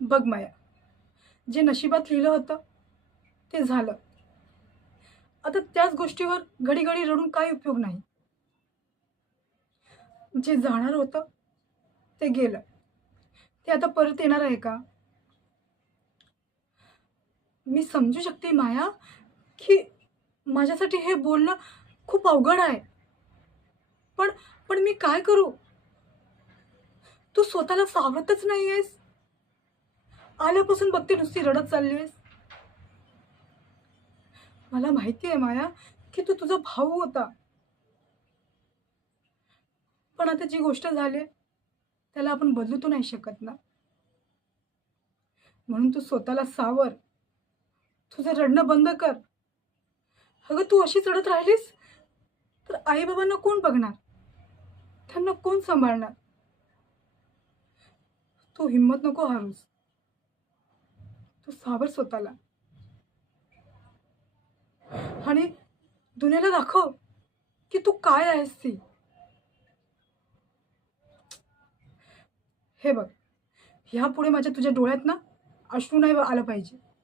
बघ माया, जे नशिबात लिहिलं होतं ते झालं. आता त्याच गोष्टीवर घडी घडी रडून काही उपयोग नाही. जे जाणार होतं ते गेलं. ते आता परत येणार आहे का? मी समजू शकते माया, की माझ्यासाठी हे बोलणं खूप अवघड आहे. पण पण मी काय करू? तू स्वतःला सावरतच नाहीयेस. आल्यापासून बघते नुसती रडत चालली आहेस. मला माहिती आहे माया, की तू तुझा भाऊ होता. पण आता जी गोष्ट झाली त्याला आपण बदलू तर नाही शकत ना. म्हणून तू स्वतःला सावर. तुझं रडणं बंद कर. अगं तू अशीच रडत राहिलीस तर आई-बाबांना कोण बघणार? त्यांना कोण सांभाळणार? तू हिंमत नको हारूस. तू सावर स्वतःला आणि दुनियेला दाखव, की तू काय आहेस ती. हे बघ, ह्यापुढे माझ्या तुझ्या डोळ्यात ना अश्रू नाही आलं पाहिजे.